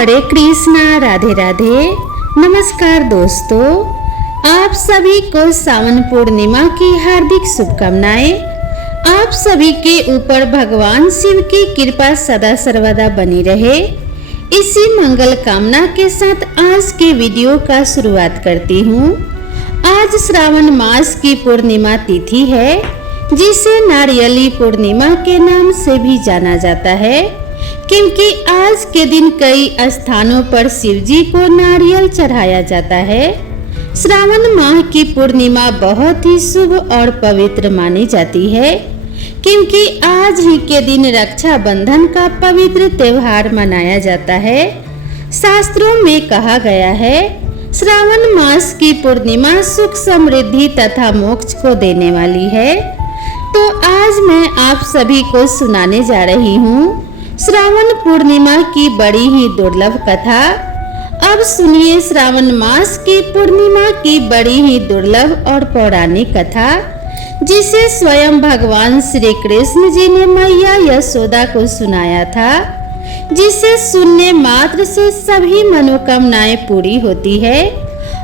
हरे कृष्णा, राधे राधे। नमस्कार दोस्तों, आप सभी को सावन पूर्णिमा की हार्दिक शुभकामनाएं। आप सभी के ऊपर भगवान शिव की कृपा सदा सर्वदा बनी रहे, इसी मंगल कामना के साथ आज के वीडियो का शुरुआत करती हूँ। आज श्रावण मास की पूर्णिमा तिथि है, जिसे नारियली पूर्णिमा के नाम से भी जाना जाता है, क्योंकि आज के दिन कई स्थानों पर शिव जी को नारियल चढ़ाया जाता है। श्रावण माह की पूर्णिमा बहुत ही शुभ और पवित्र मानी जाती है, क्योंकि आज ही के दिन रक्षाबंधन का पवित्र त्योहार मनाया जाता है। शास्त्रों में कहा गया है, श्रावण मास की पूर्णिमा सुख समृद्धि तथा मोक्ष को देने वाली है। तो आज मैं आप सभी को सुनाने जा रही हूँ श्रावण पूर्णिमा की बड़ी ही दुर्लभ कथा। अब सुनिए श्रावण मास की पूर्णिमा की बड़ी ही दुर्लभ और पौराणिक कथा, जिसे स्वयं भगवान श्री कृष्ण जी ने मैया यशोदा को सुनाया था, जिसे सुनने मात्र से सभी मनोकामनाएं पूरी होती है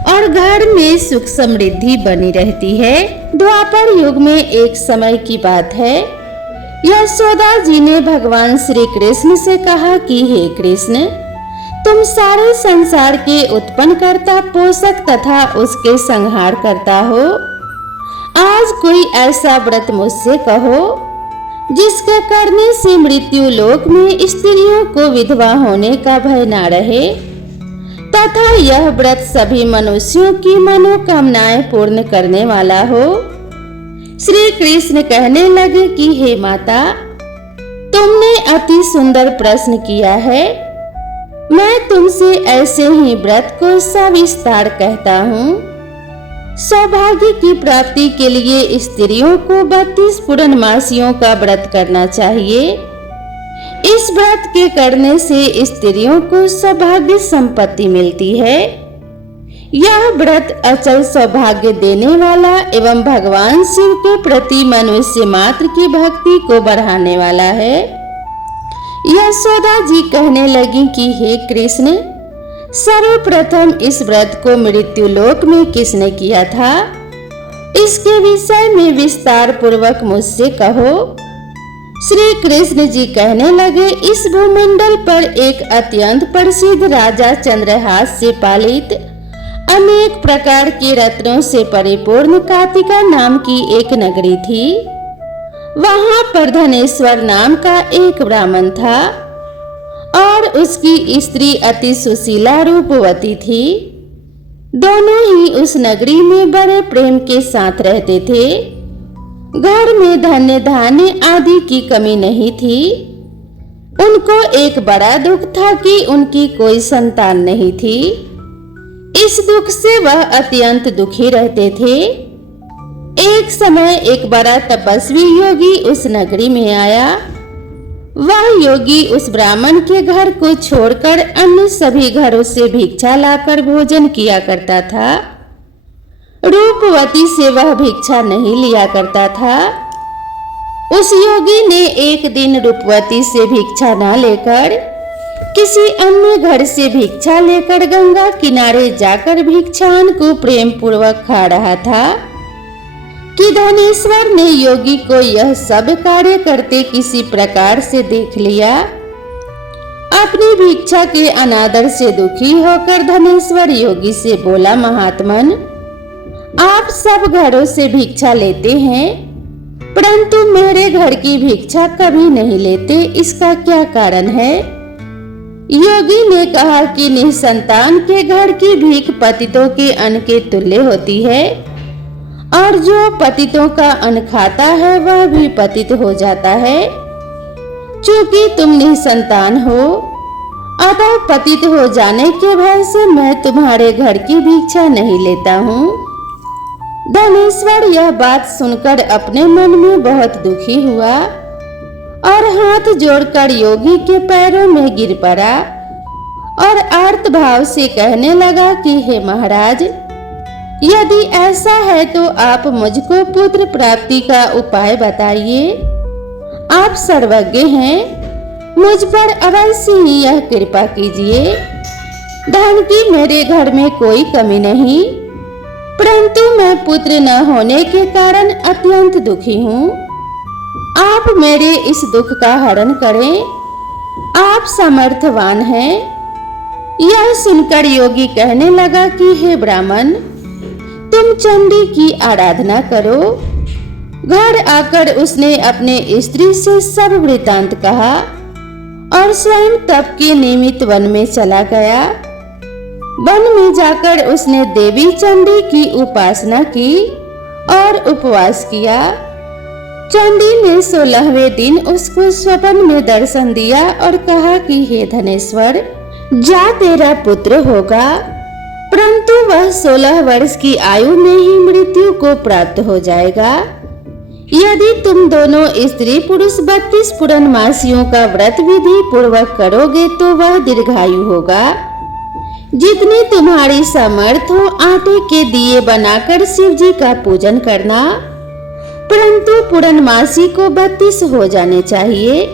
और घर में सुख समृद्धि बनी रहती है। द्वापर युग में एक समय की बात है, यशोदा जी ने भगवान श्री कृष्ण से कहा कि हे कृष्ण, तुम सारे संसार के उत्पन्न करता, पोषक तथा उसके संहार करता हो। आज कोई ऐसा व्रत मुझसे कहो जिसके करने से मृत्यु लोक में स्त्रियों को विधवा होने का भय न रहे, तथा यह व्रत सभी मनुष्यों की मनोकामनाएं पूर्ण करने वाला हो। श्री कृष्ण कहने लगे कि हे माता, तुमने अति सुंदर प्रश्न किया है। मैं तुमसे ऐसे ही व्रत को सविस्तार कहता हूँ। सौभाग्य की प्राप्ति के लिए स्त्रियों को 32 पूर्णमासियों का व्रत करना चाहिए। इस व्रत के करने से स्त्रियों को सौभाग्य संपत्ति मिलती है। यह व्रत अचल सौभाग्य देने वाला एवं भगवान शिव के प्रति मनुष्य मात्र की भक्ति को बढ़ाने वाला है। यशोदा जी कहने लगी कि हे कृष्ण, सर्वप्रथम इस व्रत को मृत्यु लोक में किसने किया था, इसके विषय में विस्तार पूर्वक मुझसे कहो। श्री कृष्ण जी कहने लगे, इस भूमंडल पर एक अत्यंत प्रसिद्ध राजा चंद्रहास से पालित अनेक प्रकार के रत्नों से परिपूर्ण कातिका नाम की एक नगरी थी। वहां पर धनेश्वर नाम का एक ब्राह्मण था और उसकी स्त्री अति सुशीला रूपवती थी। दोनों ही उस नगरी में बड़े प्रेम के साथ रहते थे। घर में धन्य धान्य आदि की कमी नहीं थी। उनको एक बड़ा दुख था कि उनकी कोई संतान नहीं थी। इस दुख से वह अत्यंत दुखी रहते थे। एक समय एक बड़ा तपस्वी योगी उस नगरी में आया। वह योगी उस ब्राह्मण के घर को छोड़कर अन्य सभी घरों से भिक्षा लाकर भोजन किया करता था। रूपवती से वह भिक्षा नहीं लिया करता था। उस योगी ने एक दिन रूपवती से भिक्षा न लेकर किसी अन्य घर से भिक्षा लेकर गंगा किनारे जाकर भिक्षान को प्रेम पूर्वक खा रहा था कि धनेश्वर ने योगी को यह सब कार्य करते किसी प्रकार से देख लिया। अपनी भिक्षा के अनादर से दुखी होकर धनेश्वर योगी से बोला, महात्मन, आप सब घरों से भिक्षा लेते हैं, परंतु मेरे घर की भिक्षा कभी नहीं लेते, इसका क्या कारण है? योगी ने कहा कि निसंतान के घर की भीख पतितों के अन्न के तुल्य होती है, और जो पतितों का अन्न खाता है वह भी पतित हो जाता है। चूंकि तुम निसंतान हो, अतः पतित हो जाने के भय से मैं तुम्हारे घर की भिक्षा नहीं लेता हूँ। धनेश्वर यह बात सुनकर अपने मन में बहुत दुखी हुआ और हाथ जोड़कर योगी के पैरों में गिर पड़ा और आर्त भाव से कहने लगा कि हे महाराज, यदि ऐसा है तो आप मुझको पुत्र प्राप्ति का उपाय बताइए। आप सर्वज्ञ हैं, मुझ पर अवश्य ही यह कृपा कीजिए। धन की मेरे घर में कोई कमी नहीं, परंतु मैं पुत्र न होने के कारण अत्यंत दुखी हूँ। आप मेरे इस दुख का हरण करें, आप समर्थवान हैं। यह सुनकर योगी कहने लगा कि हे ब्राह्मण, तुम चंडी की आराधना करो। घर आकर उसने अपने स्त्री से सब वृतांत कहा और स्वयं तप के निमित्त वन में चला गया। वन में जाकर उसने देवी चंडी की उपासना की और उपवास किया। चंडी ने 16वें दिन उसको स्वप्न में दर्शन दिया और कहा कि हे धनेश्वर, जा तेरा पुत्र होगा, परंतु वह 16 वर्ष की आयु में ही मृत्यु को प्राप्त हो जाएगा। यदि तुम दोनों स्त्री पुरुष 32 पूर्णमासियों का व्रत विधि पूर्वक करोगे तो वह दीर्घायु होगा। जितनी तुम्हारी सामर्थ हो आटे के दिए बनाकर शिव जी का पूजन करना, परंतु पूर्णमासी को 32 हो जाने चाहिए।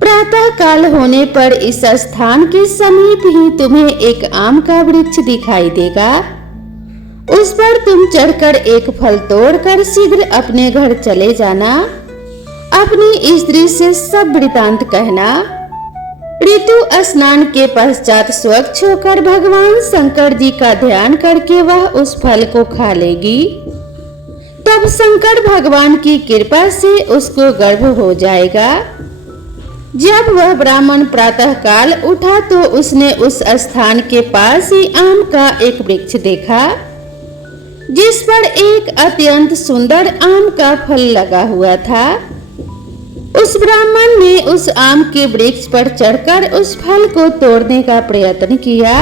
प्रातः काल होने पर इस स्थान के समीप ही तुम्हें एक आम का वृक्ष दिखाई देगा। उस पर तुम चढ़कर एक फल तोड़कर शीघ्र अपने घर चले जाना। अपनी स्त्री से सब वृतांत कहना। ऋतु स्नान के पश्चात स्वच्छ होकर भगवान शंकर जी का ध्यान करके वह उस फल को खा लेगी। तब शंकर भगवान की कृपा से उसको गर्भ हो जाएगा। जब वह ब्राह्मण प्रातः काल उठा तो उसने उस स्थान के पास ही आम का एक वृक्ष देखा, जिस पर एक अत्यंत सुंदर आम का फल लगा हुआ था। उस ब्राह्मण ने उस आम के वृक्ष पर चढ़कर उस फल को तोड़ने का प्रयत्न किया,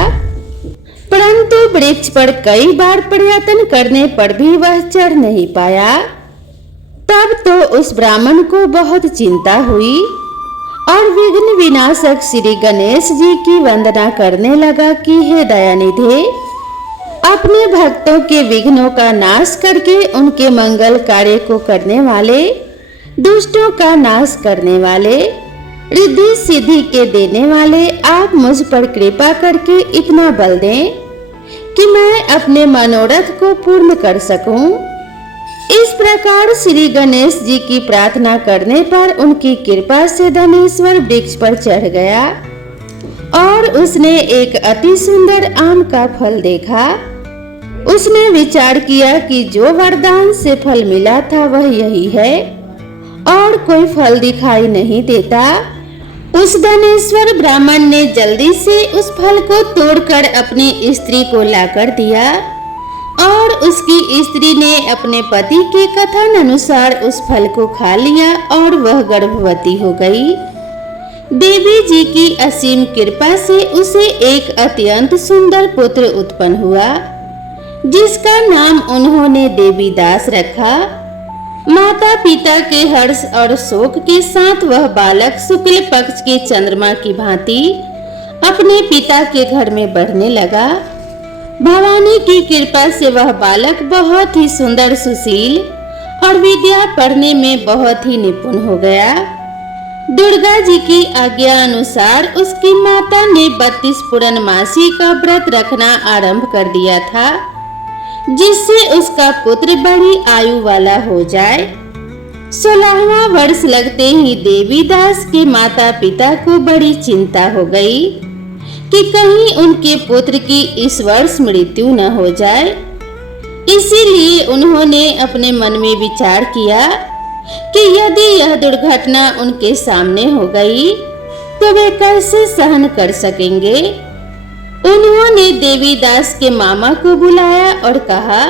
परंतु वृक्ष पर कई बार प्रयत्न करने पर भी वह चढ़ नहीं पाया। तब तो उस ब्राह्मण को बहुत चिंता हुई और विघ्न विनाशक श्री गणेश जी की वंदना करने लगा कि हे दयानिधे, अपने भक्तों के विघ्नों का नाश करके उनके मंगल कार्य को करने वाले, दुष्टों का नाश करने वाले, रिद्धि सिद्धि के देने वाले, आप मुझ पर कृपा करके इतना बल दें कि मैं अपने मनोरथ को पूर्ण कर सकूं। इस प्रकार श्री गणेश जी की प्रार्थना करने पर उनकी कृपा से धनेश्वर वृक्ष पर चढ़ गया और उसने एक अति सुंदर आम का फल देखा। उसने विचार किया कि जो वरदान से फल मिला था वह यही है और कोई फल दिखाई नहीं देता। उस धनेश्वर ब्राह्मण ने जल्दी से उस फल को तोड़कर अपनी स्त्री को लाकर दिया और उसकी स्त्री ने अपने पति के कथन अनुसार उस फल को खा लिया और वह गर्भवती हो गई। देवी जी की असीम कृपा से उसे एक अत्यंत सुंदर पुत्र उत्पन्न हुआ, जिसका नाम उन्होंने देवीदास रखा। माता पिता के हर्ष और शोक के साथ वह बालक शुक्ल पक्ष के चंद्रमा की भांति अपने पिता के घर में बढ़ने लगा। भवानी की कृपा से वह बालक बहुत ही सुंदर, सुशील और विद्या पढ़ने में बहुत ही निपुण हो गया। दुर्गा जी की आज्ञा अनुसार उसकी माता ने 32 पूर्णमासी का व्रत रखना आरंभ कर दिया था, जिससे उसका पुत्र बड़ी आयु वाला हो जाए। 16वां वर्ष लगते ही देवीदास के माता पिता को बड़ी चिंता हो गई कि कहीं उनके पुत्र की इस वर्ष मृत्यु न हो जाए। इसीलिए उन्होंने अपने मन में विचार किया कि यदि यह दुर्घटना उनके सामने हो गई तो वे कैसे सहन कर सकेंगे। उन्होंने देवीदास के मामा को बुलाया और कहा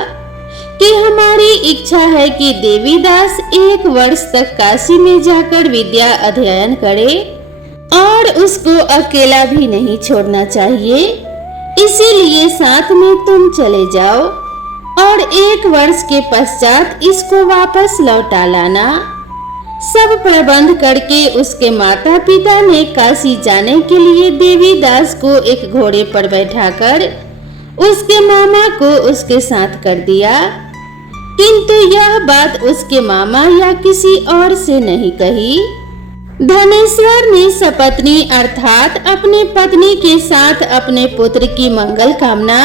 कि हमारी इच्छा है कि देवीदास 1 वर्ष तक काशी में जाकर विद्या अध्ययन करे और उसको अकेला भी नहीं छोड़ना चाहिए। इसीलिए साथ में तुम चले जाओ और 1 वर्ष के पश्चात इसको वापस लौटा लाना। सब प्रबंध करके उसके माता पिता ने काशी जाने के लिए देवीदास को एक घोड़े पर बैठाकर उसके मामा को उसके साथ कर दिया, किंतु यह बात उसके मामा या किसी और से नहीं कही। धनेश्वर ने सपत्नी अर्थात अपने पत्नी के साथ अपने पुत्र की मंगल कामना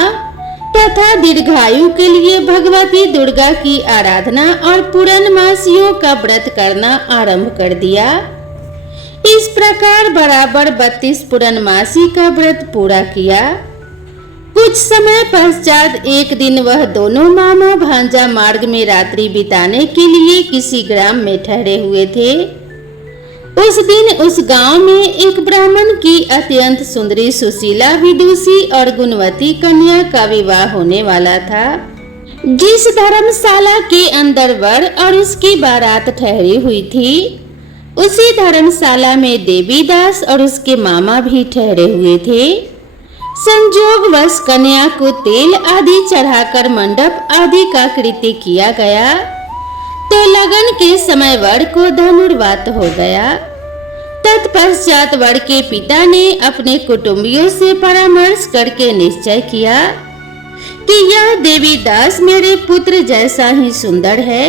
तथा दीर्घायु के लिए भगवती दुर्गा की आराधना और पूर्णमासियों का व्रत करना आरंभ कर दिया। इस प्रकार बराबर 32 पूर्णमासी का व्रत पूरा किया। कुछ समय पश्चात एक दिन वह दोनों मामा भांजा मार्ग में रात्रि बिताने के लिए किसी ग्राम में ठहरे हुए थे। उस दिन उस गांव में एक ब्राह्मण की अत्यंत सुंदरी सुशीला विदुषी और गुणवती कन्या का विवाह होने वाला था। जिस धर्मशाला के अंदर वर और उसकी बारात ठहरी हुई थी, उसी धर्मशाला में देवीदास और उसके मामा भी ठहरे हुए थे। संयोगवश कन्या को तेल आदि चढ़ाकर मंडप आदि का कृत्य किया गया तो लगन के समय वर को धनुर्वात हो गया। तत्पश्चात वर के पिता ने अपने कुटुंबियों से परामर्श करके निश्चय किया कि यह देवीदास मेरे पुत्र जैसा ही सुंदर है,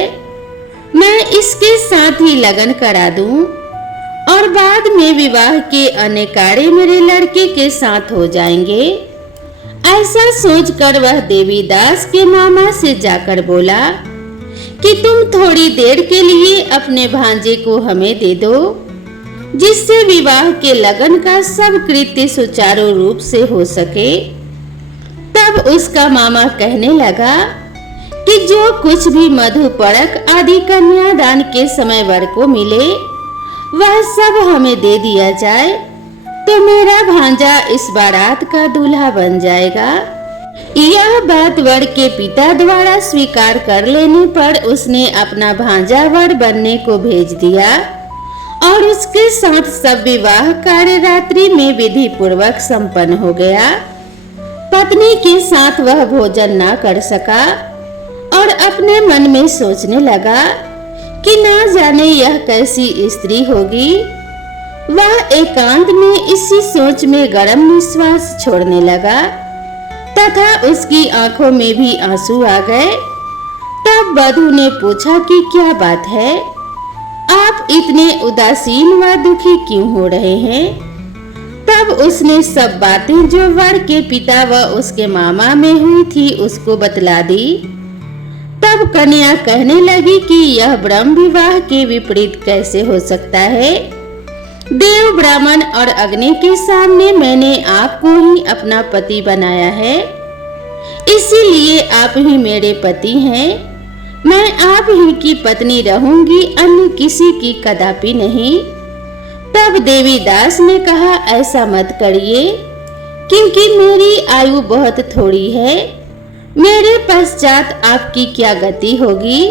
मैं इसके साथ ही लगन करा दूं और बाद में विवाह के अन्य कार्य मेरे लड़के के साथ हो जाएंगे। ऐसा सोचकर वह देवीदास के मामा से जाकर बोला कि तुम थोड़ी देर के लिए अपने भांजे को हमें दे दो, जिससे विवाह के लगन का सब कृत्य सुचारू रूप से हो सके। तब उसका मामा कहने लगा कि जो कुछ भी मधु परक आदि कन्यादान के समय वर को मिले वह सब हमें दे दिया जाए तो मेरा भांजा इस बारात का दूल्हा बन जाएगा। यह बात वर के पिता द्वारा स्वीकार कर लेने पर उसने अपना भांजा वर बनने को भेज दिया और उसके साथ सब विवाह कार्य रात्रि में विधि पूर्वक संपन्न हो गया। पत्नी के साथ वह भोजन न कर सका और अपने मन में सोचने लगा कि ना जाने यह कैसी स्त्री होगी। वह एकांत में इसी सोच में गर्म निश्वास छोड़ने लगा तथा उसकी आंखों में भी आंसू आ गए। तब वधू ने पूछा कि क्या बात है, आप इतने उदासीन व दुखी क्यों हो रहे हैं? तब उसने सब बातें जो वर के पिता व उसके मामा में हुई थी उसको बतला दी। तब कन्या कहने लगी कि यह ब्रह्म विवाह के विपरीत कैसे हो सकता है। देव, ब्राह्मण और अग्नि के सामने मैंने आपको ही अपना पति बनाया है, इसीलिए आप ही मेरे पति हैं। मैं आप ही की पत्नी रहूंगी, अन्य किसी की कदापि नहीं। तब देवीदास ने कहा, ऐसा मत करिए, क्योंकि मेरी आयु बहुत थोड़ी है। मेरे पश्चात आपकी क्या गति होगी?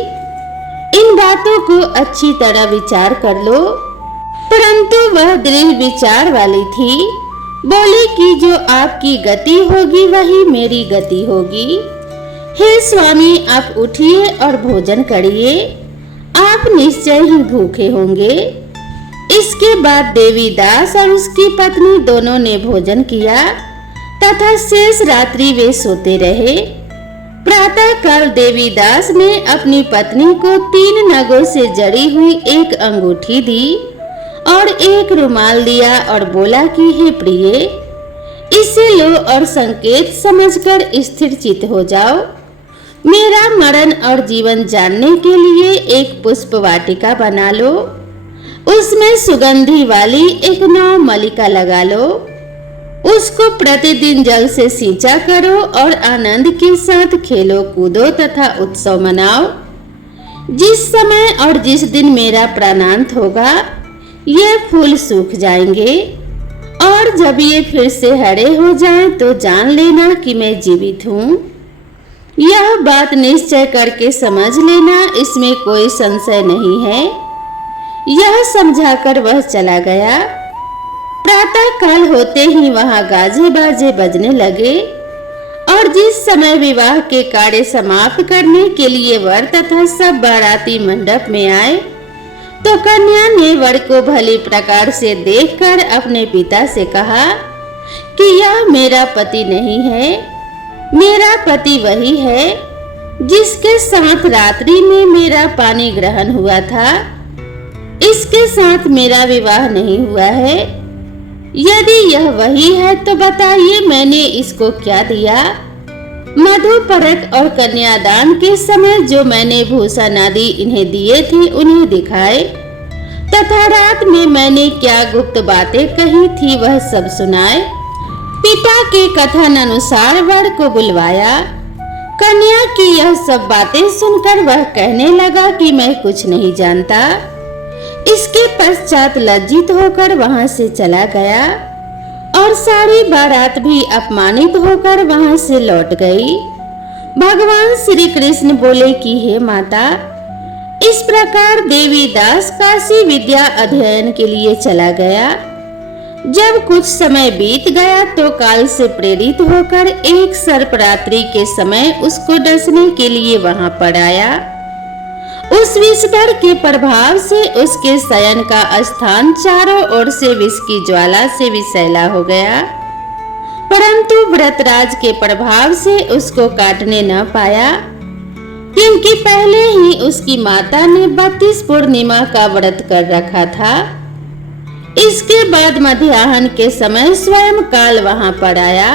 इन बातों को अच्छी तरह विचार कर लो। परंतु वह दृढ़ विचार वाली थी, बोली कि जो आपकी गति होगी वही मेरी गति होगी। हे स्वामी, आप उठिए और भोजन करिए, आप निश्चय ही भूखे होंगे। इसके बाद देवीदास और उसकी पत्नी दोनों ने भोजन किया तथा शेष रात्रि वे सोते रहे। प्रातः काल देवीदास ने अपनी पत्नी को 3 नगों से जड़ी हुई एक अंगूठी दी और एक रुमाल दिया और बोला कि हे प्रिय, इसे लो और संकेत समझकर स्थिर चित्त हो जाओ। मेरा मरण और जीवन जानने के लिए एक पुष्प वाटिका बना लो, उसमें सुगंधी वाली एक नौ मलिका लगा लो, उसको प्रतिदिन जल से सींचा करो और आनंद के साथ खेलो कूदो तथा उत्सव मनाओ। जिस समय और जिस दिन मेरा प्राणांत होगा ये फूल सूख जाएंगे और जब ये फिर से हरे हो जाएं तो जान लेना कि मैं जीवित हूँ। यह बात निश्चय करके समझ लेना, इसमें कोई संशय नहीं है। यह समझाकर वह चला गया। प्रातः काल होते ही वहां गाजे बाजे बजने लगे और जिस समय विवाह के कार्य समाप्त करने के लिए वर तथा सब बाराती मंडप में आए तो कन्या ने वर को भली प्रकार से देखकर अपने पिता से कहा कि यह मेरा पति नहीं है, मेरा पति वही है जिसके साथ रात्रि में मेरा पानी ग्रहण हुआ था। इसके साथ मेरा विवाह नहीं हुआ है। यदि यह वही है तो बताइए मैंने इसको क्या दिया। मधु परक और कन्यादान के समय जो मैंने भूषण आदि इन्हें दिए थे उन्हें दिखाए, तथा रात में मैंने क्या गुप्त बातें कही थी वह सब सुनाए। पिता के कथन अनुसार वर को बुलवाया। कन्या की यह सब बातें सुनकर वह कहने लगा कि मैं कुछ नहीं जानता। इसके पश्चात लज्जित होकर वहां से चला गया और सारी बारात भी अपमानित होकर वहां से लौट गई। भगवान श्री कृष्ण बोले कि हे माता, इस प्रकार देवीदास काशी विद्या अध्ययन के लिए चला गया। जब कुछ समय बीत गया तो काल से प्रेरित होकर एक सर्परात्रि के समय उसको डसने के लिए वहां पर आया। उस विषधर के प्रभाव से उसके शयन का स्थान चारों ओर से विष की ज्वाला से विषैला हो गया, परंतु व्रतराज के प्रभाव से उसको काटने न पाया, क्योंकि पहले ही उसकी माता ने 32 पूर्णिमा का व्रत कर रखा था। इसके बाद मध्याह्न के समय स्वयं काल वहां पर आया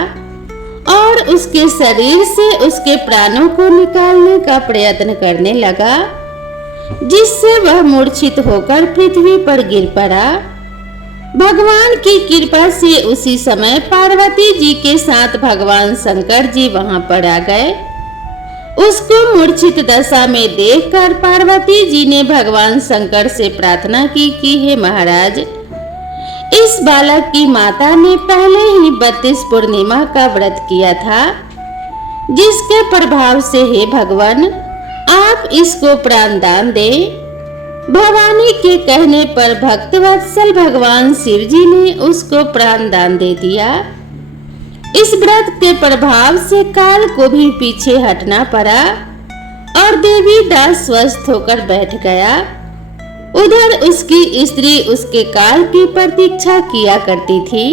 और उसके शरीर से उसके प्राणों को निकालने का प्रयत्न करने लगा, जिससे वह मूर्छित होकर पृथ्वी पर गिर पड़ा। भगवान की कृपा से उसी समय पार्वती जी के साथ भगवान शंकर जी वहां पर आ गए। उसको मूर्छित दशा में देखकर पार्वती जी ने भगवान शंकर से प्रार्थना की कि हे महाराज, इस बालक की माता ने पहले ही 32 पूर्णिमा का व्रत किया था, जिसके प्रभाव से हे भगवान आप इसको प्राण दान दे। भवानी के कहने पर भक्तवत्सल भगवान शिव जी ने उसको प्राण दान दे दिया। इस व्रत के प्रभाव से काल को भी पीछे हटना पड़ा और देवीदास स्वस्थ होकर बैठ गया। उधर उसकी स्त्री उसके काल की प्रतीक्षा किया करती थी।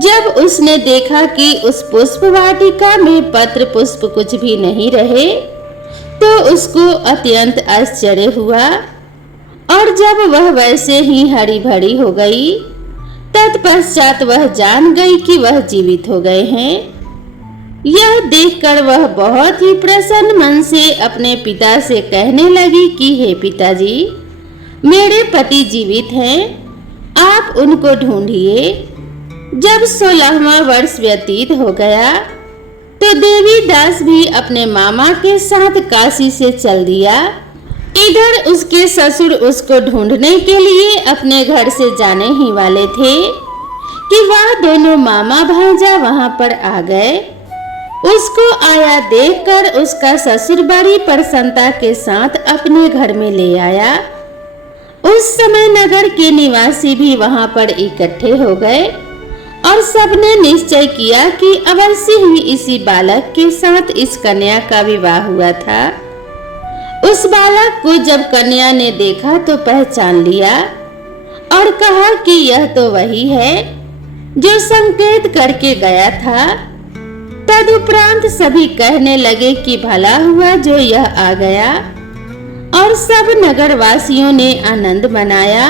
जब उसने देखा कि उस पुष्प वाटिका में पत्र पुष्प कुछ भी नहीं रहे तो उसको अत्यंत आश्चर्य हुआ, और जब वह वैसे ही हरी भरी हो गई तत्पश्चात वह जान गई कि वह जीवित हो गए हैं। यह देखकर वह बहुत ही प्रसन्न मन से अपने पिता से कहने लगी कि हे पिताजी, मेरे पति जीवित हैं, आप उनको ढूंढिए। जब 16वां वर्ष व्यतीत हो गया तो देवीदास भी अपने मामा के साथ काशी से चल दिया। इधर उसके ससुर उसको ढूंढने के लिए अपने घर से जाने ही वाले थे कि वह दोनों मामा भांजा वहां पर आ गए। उसको आया देखकर उसका ससुर बड़ी प्रसन्नता के साथ अपने घर में ले आया। उस समय नगर के निवासी भी वहां पर इकट्ठे हो गए और सबने निश्चय किया कि अवश्य ही इसी बालक के साथ इस कन्या का विवाह हुआ था। उस बालक को जब कन्या ने देखा तो पहचान लिया और कहा कि यह तो वही है जो संकेत करके गया था। तदुपरांत सभी कहने लगे कि भला हुआ जो यह आ गया, और सब नगर वासियों ने आनंद मनाया।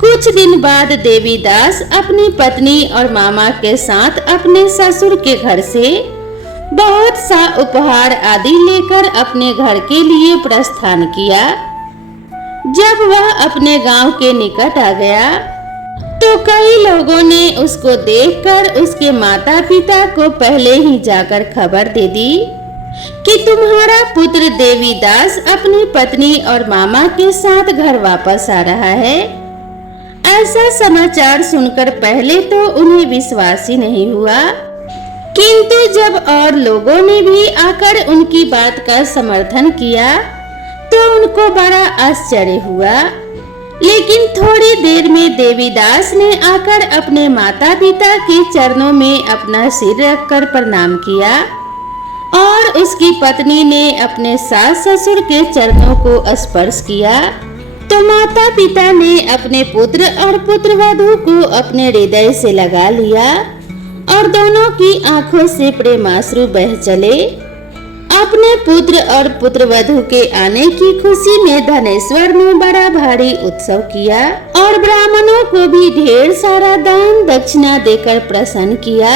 कुछ दिन बाद देवीदास अपनी पत्नी और मामा के साथ अपने ससुर के घर से बहुत सा उपहार आदि लेकर अपने घर के लिए प्रस्थान किया। जब वह अपने गांव के निकट आ गया तो कई लोगों ने उसको देखकर उसके माता पिता को पहले ही जाकर खबर दे दी कि तुम्हारा पुत्र देवीदास अपनी पत्नी और मामा के साथ घर वापस आ रहा है। ऐसा समाचार सुनकर पहले तो उन्हें विश्वास ही नहीं हुआ, किंतु जब और लोगों ने भी आकर उनकी बात का समर्थन किया तो उनको बड़ा आश्चर्य हुआ। लेकिन थोड़ी देर में देवीदास ने आकर अपने माता पिता के चरणों में अपना सिर रखकर प्रणाम किया और उसकी पत्नी ने अपने सास ससुर के चरणों को स्पर्श किया तो माता पिता ने अपने पुत्र और पुत्रवधू को अपने हृदय से लगा लिया और दोनों की आंखों से प्रेमाश्रु बह चले। अपने पुत्र और पुत्रवधू के आने की खुशी में धनेश्वर ने बड़ा भारी उत्सव किया और ब्राह्मणों को भी ढेर सारा दान दक्षिणा देकर प्रसन्न किया।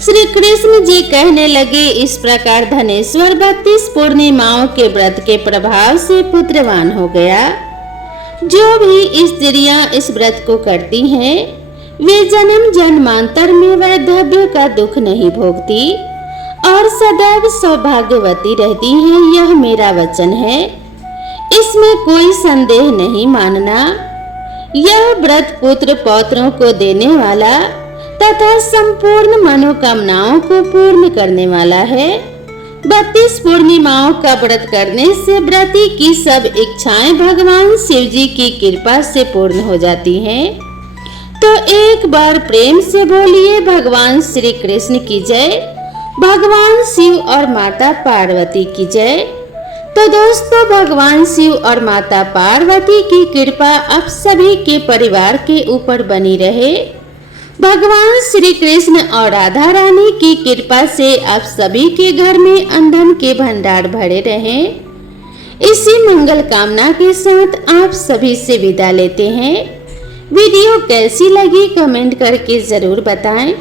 श्री कृष्ण जी कहने लगे, इस प्रकार धनेश्वर 32 पूर्णिमाओं के व्रत के प्रभाव से पुत्रवान हो गया। जो भी स्त्रियां इस व्रत को करती हैं, वे जन्म जन्मांतर में वैधव्य का दुख नहीं भोगती और सदैव सौभाग्यवती रहती हैं। यह मेरा वचन है, इसमें कोई संदेह नहीं मानना। यह व्रत पुत्र पौत्रों को देने वाला तथा संपूर्ण मनोकामनाओं को पूर्ण करने वाला है। 32 पूर्णिमाओं का व्रत करने से व्रती की सब इच्छाएं भगवान शिव जी की कृपा से पूर्ण हो जाती हैं। तो एक बार प्रेम से बोलिए, भगवान श्री कृष्ण की जय, भगवान शिव और माता पार्वती की जय। तो दोस्तों, भगवान शिव और माता पार्वती की कृपा आप सभी के परिवार के ऊपर बनी रहे। भगवान श्री कृष्ण और राधा रानी की कृपा से आप सभी के घर में अन्न के भंडार भरे रहें। इसी मंगल कामना के साथ आप सभी से विदा लेते हैं। वीडियो कैसी लगी कमेंट करके जरूर बताएं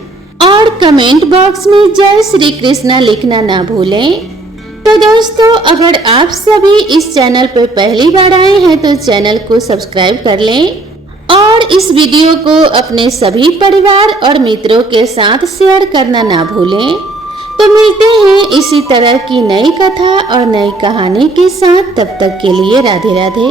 और कमेंट बॉक्स में जय श्री कृष्णा लिखना ना भूलें। तो दोस्तों, अगर आप सभी इस चैनल पर पहली बार आए हैं तो चैनल को सब्सक्राइब कर लें और इस वीडियो को अपने सभी परिवार और मित्रों के साथ शेयर करना ना भूलें। तो मिलते हैं इसी तरह की नई कथा और नई कहानी के साथ। तब तक के लिए राधे राधे।